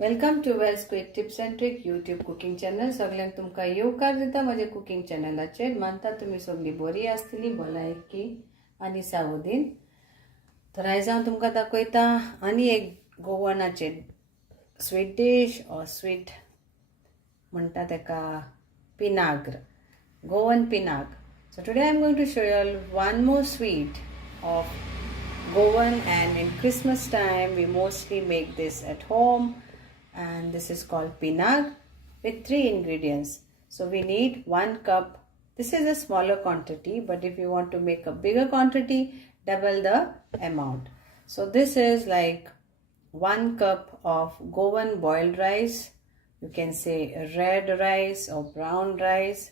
Welcome to Wells quick tips and trick YouTube cooking channel. सगळ्यांक तुमकां येवकार दिता माझ्या कुकिंग चॅनलाचेर. मानता तुम्ही सगळी बरी आसतली, भलायकी आनी सावधीन. तर आयज हांव तुमकां दाखयता आनी एक गोवनाचे स्वीट डिश ऑर स्वीट म्हणटा तेका पिनाग्र, Goan पिनाग. So today I'm going to show you all one more sweet of Goan, and in Christmas time we mostly make this at home, and this is called Pinaac with 3 ingredients. So we need 1 cup. This is a smaller quantity, but if you want to make a bigger quantity, double the amount. So this is like 1 cup of Goan boiled rice. You can say red rice or brown rice.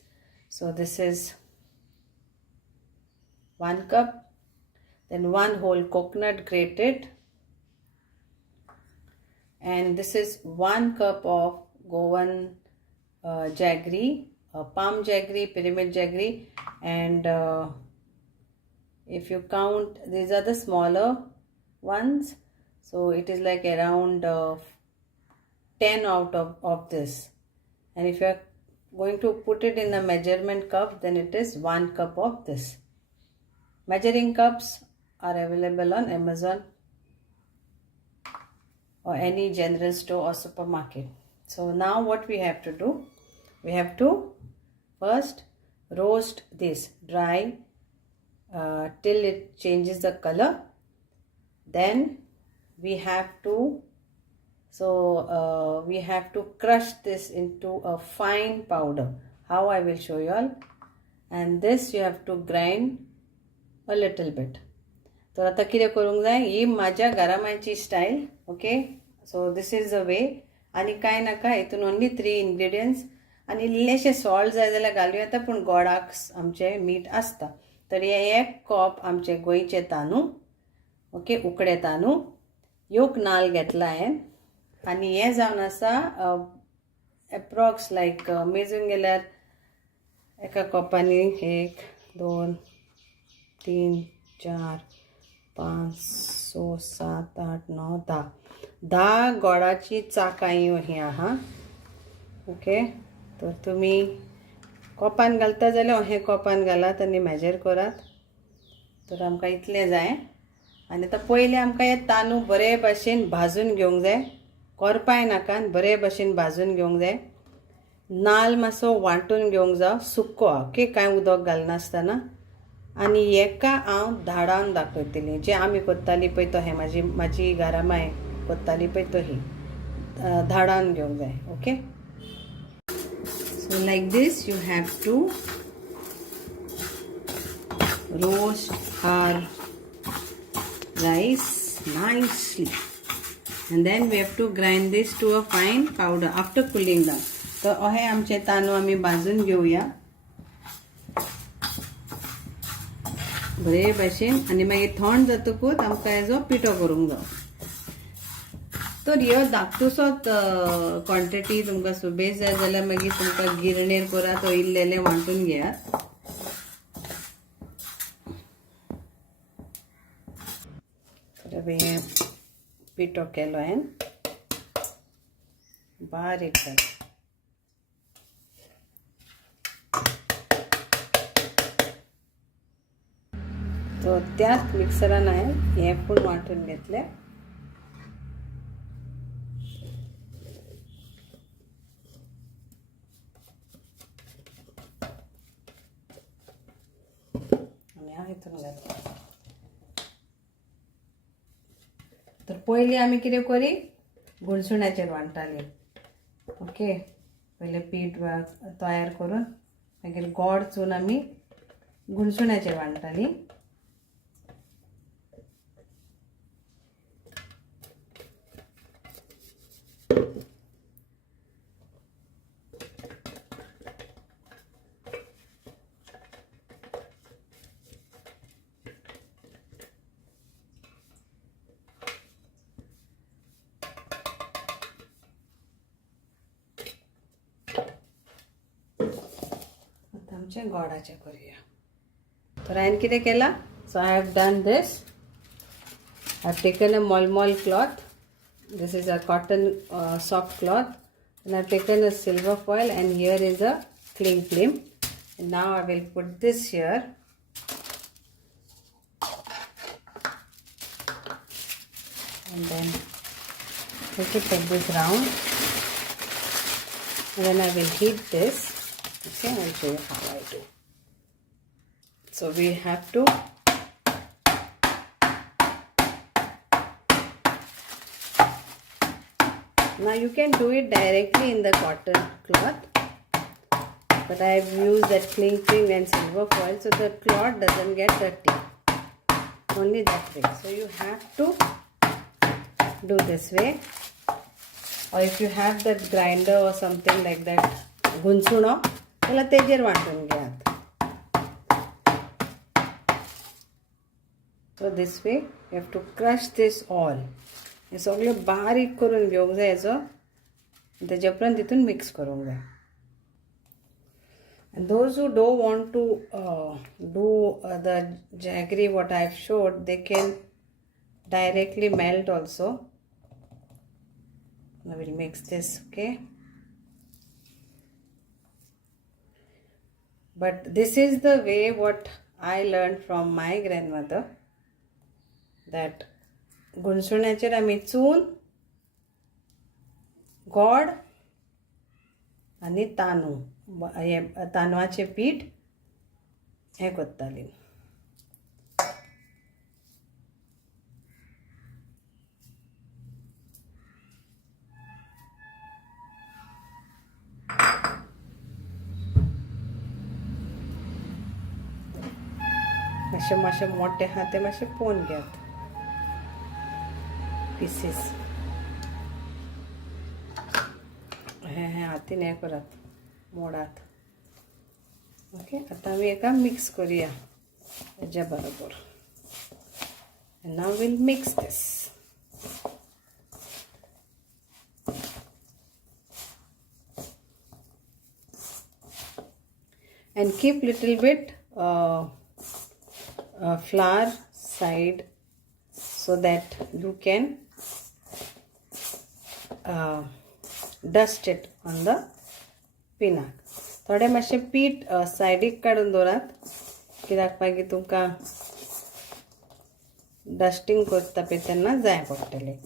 So this is 1 cup. Then 1 whole coconut grated, and this is 1 cup of Goan jaggery, palm jaggery, pyramid jaggery, and if you count, these are the smaller ones, so it is like around 10 out of this. And if you are going to put it in a measurement cup, then it is 1 cup of this. Measuring cups are available on Amazon or any general store or supermarket. So now what we have to do, we have to first roast this dry till it changes the color. Then we have to crush this into a fine powder. How, I will show you all. And this you have to grind a little bit. तर आता कितें करूंक जाय, ही माझ्या घरामायची style. Okay, so this is the way. आणि काय नाका, हितून ओन्ली 3 इंग्रेडियंट्स आणि इल्लेशें सॉल्ट जाय जाल्यार घालूं येता, पूण गोडाक आमचे मीठ आसता. तर हे 1 कप आमचे गोंयचे तांदूळ. ओके, उकडे तांदूळ. योक नाल्ल घेतला हांवें, आनी हे जावन आसा एप्रॉक्स लायक मेजून गेल्यार एका कपांनी 1 2 3 4 5 6 7 8 9 10 गोडाची चाकाई ही आहा. ओके, तर तुम्ही कपान घालता जाल्यार हे कपान घालात आनी मेजर करात. तर आमकां इतलें जाय. आनी आतां पयलीं आमकां हे तांदूळ बरे भाशेन भाजून घेवंक जाय. करपाय नाका, बरे भाशेन भाजून घेवंक जाय. नाल्ल मातसो वांटून घेवंक जाय, सुक्को. ओके, कांय उदक घालनासतना. आणि एका हांव धाडावन दाखयतली, जे आमी करताली पळय तो, हे म्हाजी घरामाय करताली पळय तो, ही धाडावन घेवंक जाय. Okay, so like this you have to roast our rice nicely, and then we have to grind this to a fine powder after cooling down. तर अहे आमचे तांदूळ आमी भाजून घेवया बरे भाशेन, आनी मागीर थंड जातकूच आमकां हेजो पिठो करूंक जाय. तर ह्यो धाकटुसोच क्वॉन्टिटी तुमकां सुबेज जाय जाल्यार मागीर तुमकां गिरणेर करात, तो इल्लेलें वांटून घेयात. तर हे पिठो केलो हांवें, बारीक जालो. तो त्याच मिक्सरान हांवें हें पण वांटून घेतलें. आनी हांव हितून घातलें. तर पयलीं आमी कितें करी, गुणसुण्याचेर वांटताली. ओके, पयलें पीठ तयार करून मागीर गोड चून आमी गुणसुण्याचेर वांटताली. आमचे गोडाचे करूया. तर हांवें कितें केलां, so I have done this. I have taken a mulmul cloth This is a cotton soft cloth, and I've taken a silver foil, and here is a cling film. And now I will put this here. And then let me take this round, and then I will heat this. Okay, I'll show you how I do. So we have to now you can do it directly in the cotton cloth, but I have used that cling film and silver foil so the cloth doesn't get dirty. Only that way. So you have to do this way, or if you have that grinder or something like that, गुंसुणो त्याला तेजेर वाटून घ्या. So this way you have to crush this all. हे सगळं बारीक करून घेवंक जाय याचो, तेजे उपरांत तितून मिक्स करूंक जाय. And those who don't want to do the jaggery what I have showed, they can directly melt also. I will mix this, okay? But this is the way what I learned from my grandmother, that गुंसुण्याचेर आमी चून, गोड आनी तांदूळ, हे तांदळाचें पीठ हें करतालीं. मातशे मोठे आहा ते मातशे पोवन घेयात पीसीस. हे हातीन हें करात, मोडात. ओके, आतां आमी एका मिक्स करुया हेज्या बरोबर. And now we'll mix this. And keep little bit flour side so that you can dust it on the Pinaac. थोडे मातशे पीठ सायडीक काडून दवरात, कित्याक मागीर तुमकां डस्टिंग करता पळय तेन्ना जाय पडटलें.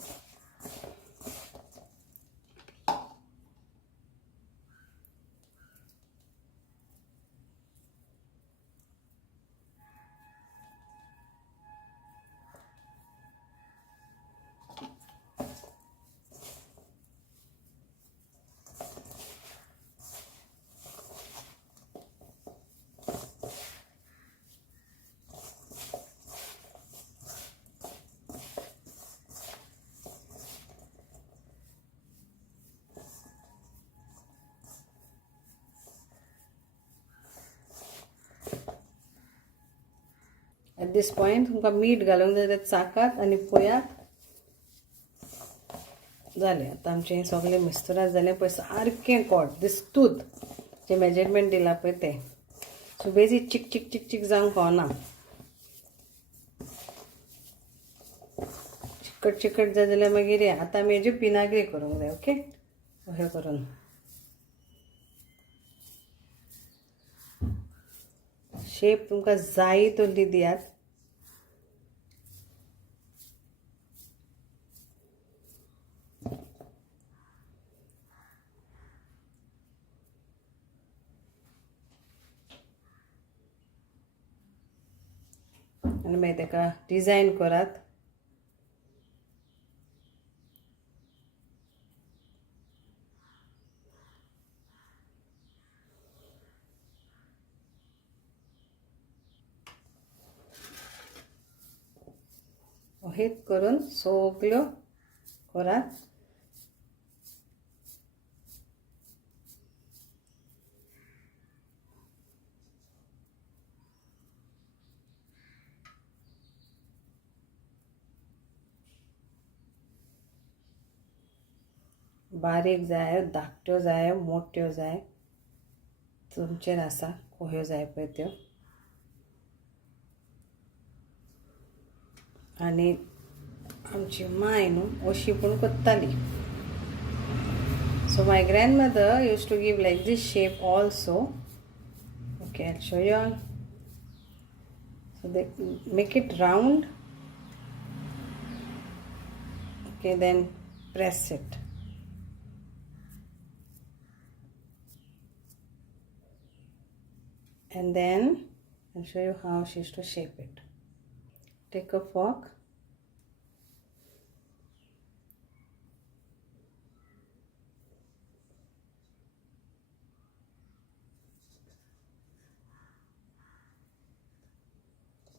At this point तुमकां मीठ घालूंक जाय तें चाकात आनी पळयात. जालें. आतां आमचें हें सगळें मिक्सचरात जालें पळय, सारकें कोट दिसतूत जें मेजरमेंट दिलां पळय तें. सो बेजी चिक चिक चिक चिक जावंक पावना. चिकट चिकट जाय जाल्यार मागीर आतां आमी हेज्यो पिनाग्री करूंक जाय. ओके, अशें करून शेप तुमकां जाय तसली दियात. आनी मागीर ताका डिजायन करात. अहेत करून सगळ्यो करात. बारीक जाय, धाकट्यो जाय, मोठ्यो जाय, तुमचेर आसा कश्यो जाय पळय त्यो. आनी आमची माय न्हू अशी पूण कोत्ताली. So my grandmother used to give like this shape also. Okay, I'll show you all. So they make it round. Okay, then press it. And then I'll show you how she used to shape it. Take a fork.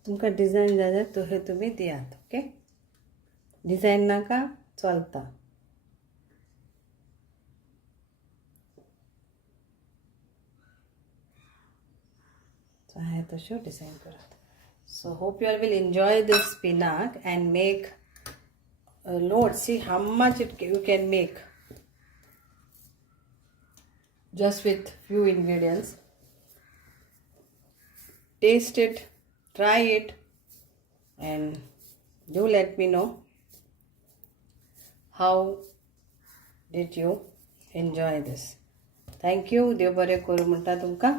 तुमका design जाय तो हे तुम्ही दियात. Okay, design नाका चलता. So I have to show design karat. So hope you all will enjoy this Pinaac and make a load. See how much you can make just with few ingredients. Taste it, try it, and do let me know how did you enjoy this. Thank you. देव बरे करू म्हणटा तुमका.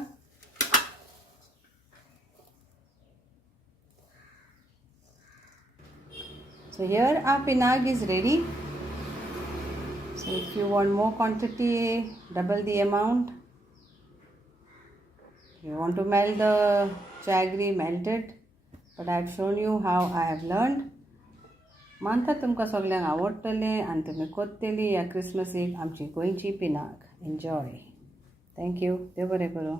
So here our Pinaac is ready. So if you want more quantity, double the amount. If you want to melt the jaggery, melt it. But I have shown you how I have learned. मानता तुमका सगळ्यांक आवडटले आणि तुम्ही कोत्तेली या क्रिसमसीक आमची गोंयची Pinaac. Enjoy. Thank you. देव बरे करू.